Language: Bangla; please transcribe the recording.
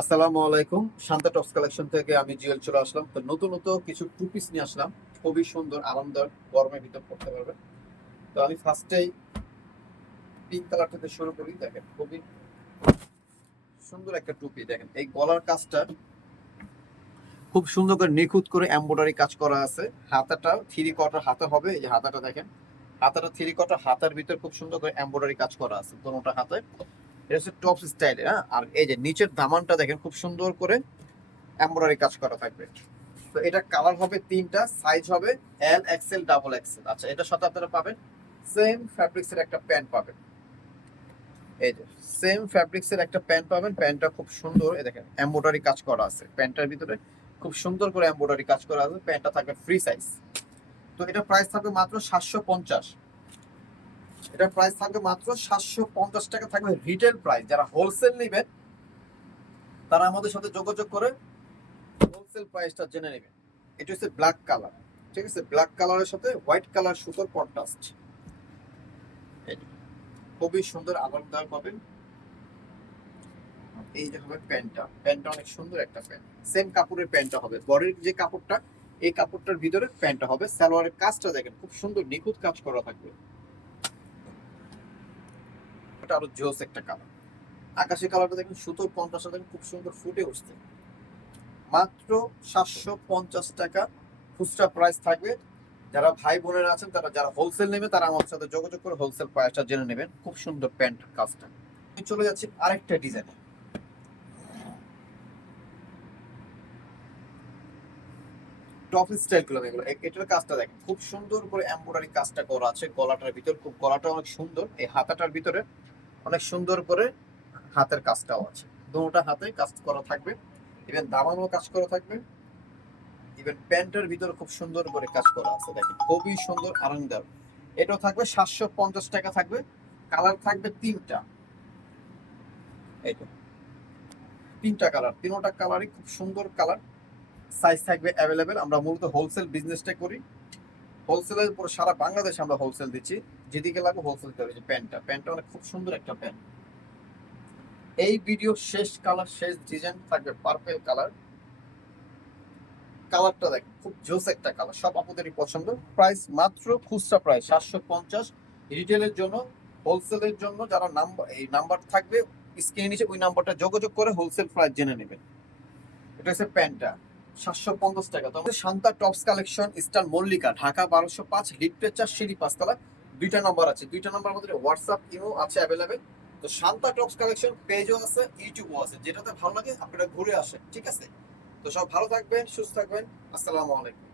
আসসালামু আলাইকুম। শান্তা টপস কালেকশন থেকে আমি জিএল চলে আসলাম। তো নতুন কিছু টু পিস নিয়ে আসলাম। খুবই সুন্দর, আরামদায়ক, গরমের ভিতর পড়তে পারবেন। তো আমি ফার্স্টেই পিঙ্ক কালার থেকে শুরু করি। দেখেন খুবই সুন্দর একটা টুপি। দেখেন এই গলার কাজটা খুব সুন্দর করে নিখুঁত করে এমব্রয়ডারি কাজ করা আছে। হাতাটা থ্রি কোয়ার্টার হাতা হবে। এই যে হাতাটা দেখেন, হাতাটা থ্রি কোয়ার্টার হাতার ভিতর খুব সুন্দর করে এমব্রয়ডারি কাজ করা আছে দোনোটা হাতে। এটা হচ্ছে টপস স্টাইলে। হ্যাঁ, আর এই যে নিচের দামানটা দেখেন খুব সুন্দর করে এমব্রয়ডারি কাজ করা থাকবে। তো এটা কালার হবে তিনটা, সাইজ হবে এল এক্সেল ডাবল এক্সেল। আচ্ছা, এটার সাথে আপনারা পাবেন সেম ফ্যাব্রিক্স এর একটা প্যান্ট পাবেন। এই যে সেম ফ্যাব্রিক্স এর একটা প্যান্ট পাবেন। প্যান্টটা খুব সুন্দর, এই দেখেন এমব্রয়ডারি কাজ করা আছে প্যান্টটার ভিতরে। খুব সুন্দর করে এমব্রয়ডারি কাজ করা আছে। প্যান্টটা থাকবে ফ্রি সাইজ। তো এটা প্রাইস থাকবে মাত্র 750। এটা প্রাইস থাকবে মাত্র 750 টাকা থাকবে রিটেল প্রাইস। যারা হোলসেল নেবেন তারা আমাদের সাথে যোগাযোগ করে হোলসেল প্রাইসটা জেনে নেবেন। এটা হচ্ছে ব্ল্যাক কালার, ঠিক আছে? ব্ল্যাক কালারের সাথে হোয়াইট কালার সুতোর কন্ট্রাস্ট। খুবই সুন্দর, আরামদায়ক পাবেন। এই যে হবে প্যান্টটা, প্যান্টটা অনেক সুন্দর একটা প্যান্ট। সেম কাপড়ের প্যান্টটা হবে, বডির যে কাপড়টা এই কাপড়টার ভিতরে প্যান্টটা হবে। সালোয়ারের কাজটা দেখেন খুব সুন্দর নিখুঁত কাজ করা থাকবে। এটা আরো জোস একটা কালার। আকাশি কালারটা দেখেন সুতোর কন্ট্রাস্টটা দেখেন খুব সুন্দর ফুটে উঠছে। মাত্র 750 টাকা খুচরা প্রাইস থাকবে। যারা ভাই বোনেরা আছেন, তারা যারা হোলসেল নেবে তারা আমার সাথে যোগাযোগ করে হোলসেল প্রাইসটা জেনে নেবেন। খুব সুন্দর প্যান্ট কাজটা। আমি চলে যাচ্ছি আরেকটা ডিজাইনে। টপ স্টাইল গুলো এগুলো। এটার কাজটা দেখেন খুব সুন্দর করে এমব্রয়ডারি কাজটা করা আছে গলাটার ভিতর। খুব গলাটা অনেক সুন্দর। এই হাতাটার ভিতরে অনেক সুন্দর করে হাতের কাজটাও আছে। দুটোটা হাতে কাজ করা থাকবে। ইভেন দামানও কাজ করা থাকবে। ইভেন প্যান্টের ভিতরে খুব সুন্দর করে কাজ করা আছে। দেখেন খুবই সুন্দর, আরামদায়ক। এটাও থাকবে 750 টাকা থাকবে। কালার থাকবে তিনটা। এই তো তিনটা কালার, তিনটা কালারই খুব সুন্দর কালার। সাইজ থাকবে অ্যাভেলেবেল। আমরা মূলত হোলসেল বিজনেসটা করি। হোলসেলের উপর সারা বাংলাদেশে আমরা হোলসেল দিচ্ছি। যেদিকে লাগবে হোলসেল দিতে হবে। প্যান্টটা প্যান্টটা অনেক খুব সুন্দর একটা প্যান্ট। এই ভিডিও শেষ কালার, শেষ ডিজাইন থাকবে পার্পল কালার। কালারটা দেখেন খুব জোস একটা কালার, সব আপনাদেরই পছন্দ। প্রাইস মাত্র খুচরা প্রাইস 750। রিটেলের জন্য, হোলসেলের জন্য যারা নাম্বার এই নাম্বার থাকবে স্ক্রিনে নিচে, ওই নাম্বারটা যোগাযোগ করে হোলসেল প্রাইস জেনে নেবেন। এটা হচ্ছে প্যান্টটা 750 টাকা। তো আমাদের Shanta tops collection, star Mallika, Dhaka 1205, লিফটের 4, সিঁড়ি 5 তলা। দুইটা নাম্বার আছে, দুইটা নাম্বার আমাদের হোয়াটসঅ্যাপ ইমো আছে অ্যাভেলেবেল। তো শান্তা টপস কালেকশন পেজও আছে, ইউটিউবও আছে। যেটাতে ভালো লাগে আপনারা ঘুরে আসেন, ঠিক আছে? তো সব ভালো থাকবেন, সুস্থ থাকবেন। আসসালামু আলাইকুম।